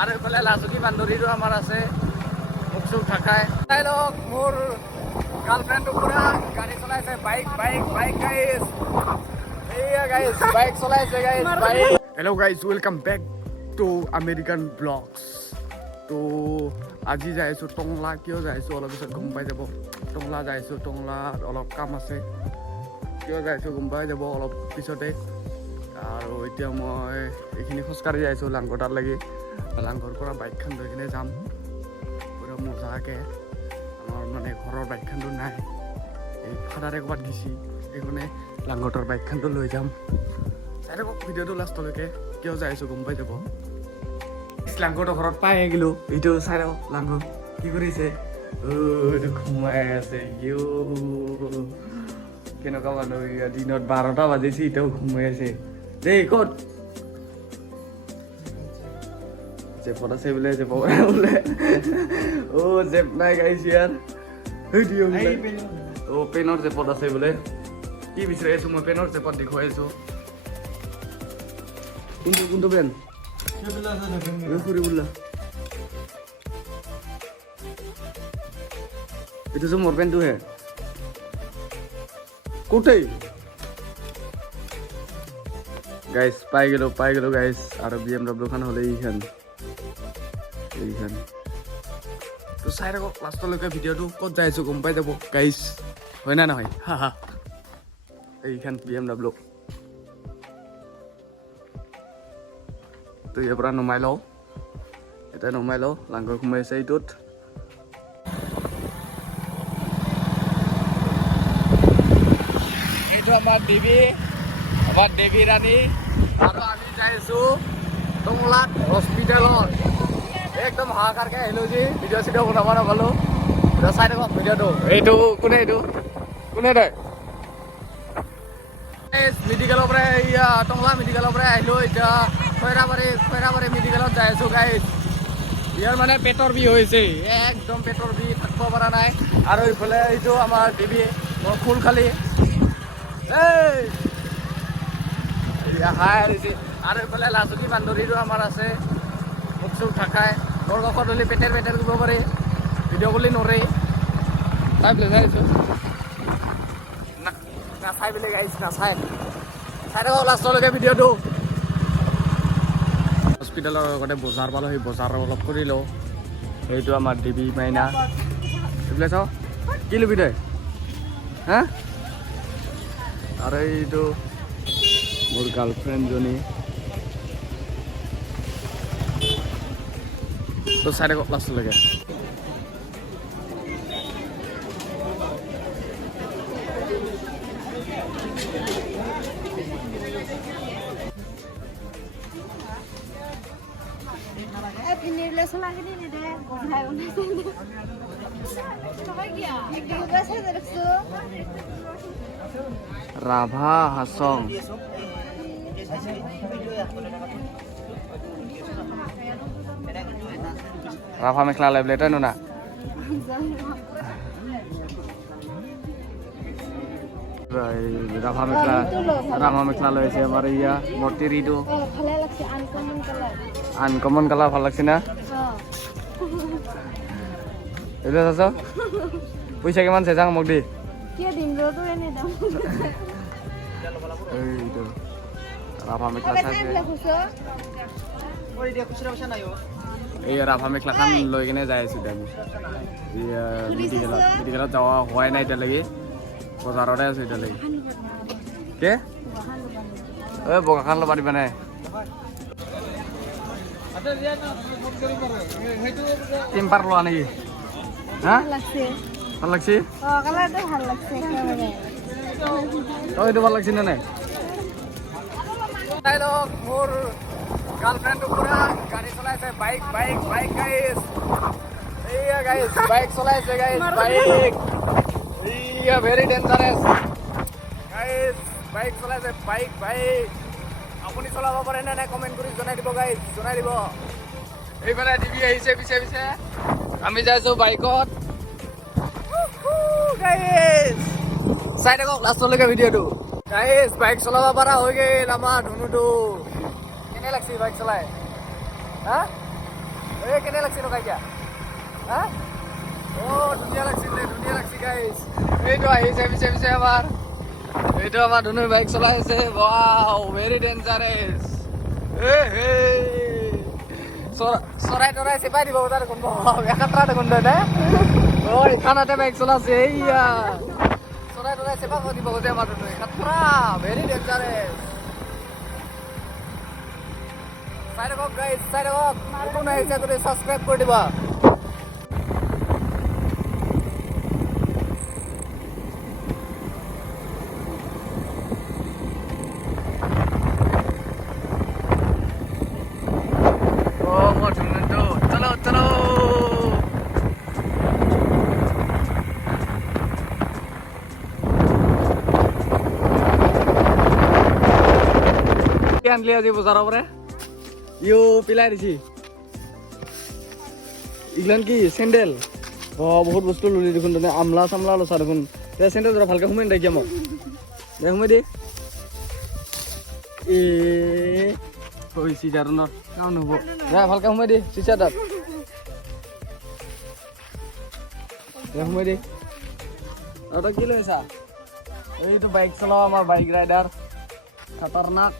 আৰু এইফালে লাজুকী বান্দৰীৰো আমাৰ আছে মুখ চুখ ঢাকাই চাই লওক মোৰ গাৰ্লফ্ৰেণ্ডটো পুৰা গাড়ী চলাইছে বাইক গাইজ এইয়া গাইজ বাইক চলাইছে guys bike hello' guys welcome back to American vlogs তো আজি যাই আছোঁ টংলা কিয় যাই আছোঁ অলপ পিছত গম পাই যাব টংলা যাই আছোঁ টংলাত অলপ কাম আছে কিয় যাই আছোঁ গম পাই যাব অলপ পিছতে আৰু এতিয়া মই এইখিনি খোজকাঢ়ি যাই আছোঁ লাংঘৰ লাগি লাংঘৰ পৰা বাইকখন লৈ কিনে যাম পুৰা মজাকৈ আমাৰ মানে ঘৰৰ বাইকখনটো নাই এই ফাদাৰে ক'ৰবাত গেছি সেইকাৰণে লাংঘৰৰ বাইকখনটো লৈ যাম চাই থাকক ভিডিঅ'টো লাষ্টলৈকে কিয় যাই আছোঁ গম পাই যাব লাংঘৰটো ঘৰত পাই আহিলোঁ এইটো চাই থাকক লাংঘৰ কি কৰিছে এইটো সোমাই আছে কেনেকুৱা মানুহ দিনত 12টা বাজিছে এতিয়াও সোমাই আছে দেই ক'ত জেপত আছে বোলে জেপ বোলে অ' জেপ নাই গাইছ ইয়াৰ অ' পেনৰ জেপত আছে বোলে কি বিচাৰি আছোঁ মই পেনৰ জেপত দেখুৱাই আছোঁ কোনটো পেন ফুৰিবলা এইটো যে মোৰ পেনটোহে কোটেই গাইজ পাই গেলো গাইজ আৰু BMW খান হ'লে এইখান তো চাই থাকক লাষ্টলৈকে ভিডিঅ'টো ক'ত যাই আছোঁ গম পাই যাব গাইজ হয় না নহয় হা এইখান BMW তো ইয়াৰ পৰা নমাই লওঁ লাংঘৰ সোমাই আছে এইটোত এইটো আমাৰ দেৱী ৰাণী আৰু আমি যাই আছোঁ টংলাত হস্পিটেলত একদম হাহাকাৰকৈ আহিলোঁ যি ভিডিঅ' চিডিঅ' বনাব নগ'লোঁ চাই থাকক ভিডিঅ'টো এইটো কোনে তই মেডিকেলৰ পৰা এয়া টংলা মেডিকেলৰ পৰা আহিলোঁ এতিয়া খৈৰাবাৰী মেডিকেলত যাই আছোঁ গাইজ ইয়াৰ মানে পেটৰ বিষ হৈছে একদম পেটৰ বিষ থাকিব পৰা নাই আৰু এইফালে এইটো আমাৰ দেৱী মোৰ ফুল খালি হাই আহিছে আৰু এইফালে লাজুকী বান্দৰীৰো আমাৰ আছে মুখ চুখ ঢাকাই মোৰ কাষত হ'লে পেটেৰ কৰিব পাৰি ভিডিঅ' কৰি নৰে চাই বোলে যাই আছোঁ নাচাই বোলে গাইছ নাচাই চাই থাকক লাষ্টলৈকে ভিডিঅ'টো হস্পিটেলৰ লগতে বজাৰ পালোঁ সেই বজাৰ অলপ কৰি লওঁ সেইটো আমাৰ দেৱী মাইনা এইফালে চাওঁ কি ল'বি তই হা আৰু এইটো মোৰ গাৰ্লফ্ৰেণ্ডজনী তো চাই থাকক লাষ্টলৈকে ৰাভা হাছং ৰাভা মেখেলা লৈ বোলে তই নুনা ৰাভা মেখেলা লৈ আছে আমাৰ ইয়া মৰ্তিৰিটো আনকমন কালাৰ ভাল লাগছে না এইটো চাইছ পইচা কিমান চাইছা মোক দি এইটো ৰাভা মেখেলা চাইছে এই ৰাভা মেখেলাখন লৈ কিনে যাই আছোঁ আমি মেডিকেলত যোৱা হোৱাই নাই এতিয়ালৈকে বজাৰতে আছোঁ এতিয়ালৈকে কে এই বগাখান ল'ব দিবা নাই টেম্পাৰ লোৱা নেকি হা ভাল লাগছে এইটো ভাল লাগছে নে নাই চাই লওক মোৰ গাৰ্লফ্ৰেণ্ডটো পুৰা গাড়ী চলাইছে বাইক গাইজ এইয়া গাইজ বাইক চলাইছে গাইজ বাইক এইয়া ভেৰি ডেঞ্জাৰাছ গাইজ বাইক চলাইছে বাইক আপুনি চলাব পাৰে নে নাই কমেণ্ট কৰি জনাই দিব গাইজ জনাই দিব এইফালে টিভি আহিছে পিছে আমি যাইছোঁ বাইকত গাইজ চাই থাকক লাষ্টলৈকে ভিডিঅ'টো গাইজ বাইক চলাব পৰা হৈ গ'ল আমাৰ ধুনুটো কেনে লাগছে বাইক চলাই হা কেনে লাগছে লগাই দিয়া হা ধুনীয়া লাগছে গাইজ এইটো আহিছে পিছে আমাৰ এইটো আমাৰ ধুনু বাইক চলাই আছে ৱাও ভেৰি ডেঞ্জাৰাছ চৰাই তৰাই চেপাই দিব তাৰ কোন একাত্ৰা দেখোন দে এখানতে বাইক চলাছে এইয়া চৰাই তৰাই চেপা কৰি দিব গোটেই আমাৰ ধুনু একাত্ৰা ভেৰি ডেঞ্জাৰাছ চাই থাকক গাইজ চাই থাকক নতুন আহিছে যদি ছাবস্ক্ৰাইব কৰি দিবা चलो আনলি আজি বজাৰৰ পৰা ইও পিলাই দিছি ইগলান কি চেন্ডেল বহুত বস্তু ললি দেখোন তনে আমলা চামলা লছা দেখোন তে চেন্ডেল জৰা ভালকে সোমাই দেখিয়া মোক দে সোমাই দে ওই চিজাৰনৰ কাম নহব যা ভালকে সোমাই দে চিচাদাত দে সোমাই দে আৰু কি লৈছা এইটো বাইক চলাও আমাৰ বাইক ৰাইডাৰ খতৰনাক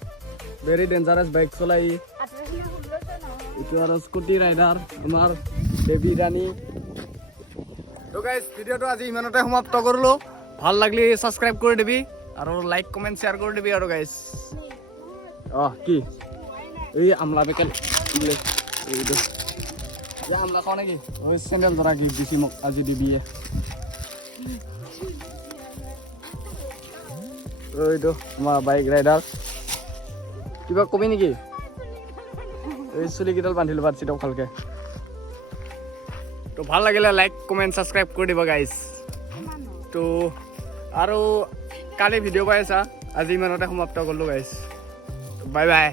ভেৰি ডেঞ্জাৰাছ বাইক চলাই এইটো আৰু স্কুটি ৰাইডাৰ আমাৰ বেবী ৰাণী তো গাইজ ভিডিঅ'টো আজি ইমানতে সমাপ্ত কৰিলোঁ ভাল লাগিলে ছাবস্ক্ৰাইব কৰি দিবি আৰু লাইক কমেণ্ট শ্বেয়াৰ কৰি দিবি আৰু গাইজ কি এই আমলা পেকেট এইটো আমলা খাওঁ নেকি ওই চেণ্ডেল ধৰা গিফ্ট দিছি মোক আজি দিবিয়ে এইটো আমাৰ বাইক ৰাইডাৰ কিবা কবি নেকি এই চুলিকেইডাল বান্ধিলোঁ বাদ চিটক ভালকে তো ভাল লাগিলে লাইক কমেণ্ট ছাবস্ক্ৰাইব কৰি দিব গাইজ তো আৰু কালি ভিডিঅ' পাই আছা আজি ইমানতে সমাপ্ত কৰিলোঁ গাইজ বাই বাই